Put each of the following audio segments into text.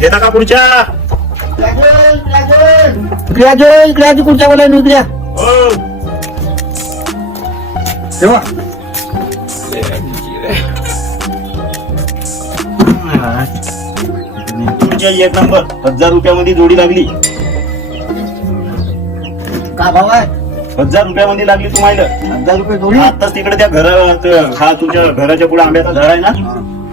देता का पुढच्या? इकडे कुठच्या बोला इकडे हो. तेव्हा पुढच्या एक नंबर 1000 रुपयामध्ये जोडी लागली. का भाव आहे? 1000 रुपयामध्ये लागली तुम्हाला. 1000 रुपये जोडी. आताच तिकडे त्या घरात हा तुमच्या घराच्या पुढे आंब्याचा झाड आहे ना,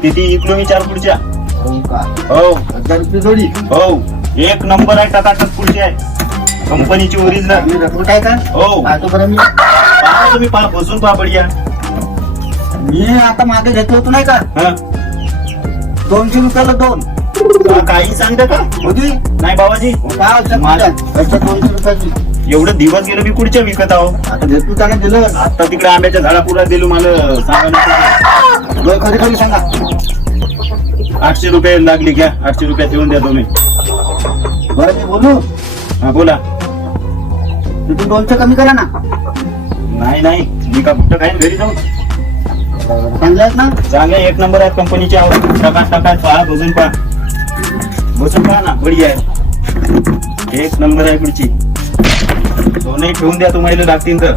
तिथे इकडे मी 4 पुढच्या. हो का? हो 1000 रुपये जोडी. हो एक नंबर आहे. टाकाटक पुढची आहे, कंपनीची ओरिजिनल. मी रखवत आहे का? हो पाहतो बरं मी. पहा तुम्ही, पहा बसून पहा बढिया. मी आता मागे घेतलं होतं नाही का, हा 200 रुपयाला 2 काही सांगता का? होती. नाही बाबाजी, काय औषध माझ्या- अच्छा 200 रुपयाची. एवढं दिवस गेलो मी कुठच्या विकत आहो. आता घेतलं त्याने दिलं. आता तिकडे आंब्याच्या झाडापुरा दिलो मला सांगा. बरं, खरी खरी सांगा. 800 रुपये लागली. घ्या 800 रुपये ठेवून द्या तुम्ही. बरं मी बोलू, हा बोला. तिथून 200 कमी करा ना. नाही नाही, मी का कुठं काही घरी जाऊ. चांगलं आहेत ना. चांगल्या एक नंबर आहे कंपनीची आवड. टाका पहा, बसून पहा, बसून पहा ना, बढिया आहे. एक नंबर आहे पुढची. दोनही ठेवून द्या तुम्हाला लागतील तर.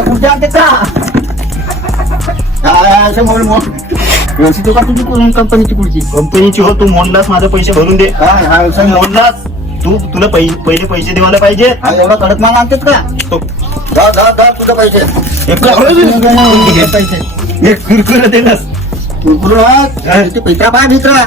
कुठे आणते का? तुझी कंपनीची पुढची. कंपनीची हो, तू मोडलास माझे पैसे भरून दे. तू मोडलास, तुला पहिले पैसे द्यायला पाहिजे. हा एवढा कडक माल आणतेत का? तो जा तुझं पैसे. पैसे एक कुरकुरे देलास. कुरकुर पैसा पाय मित्रा.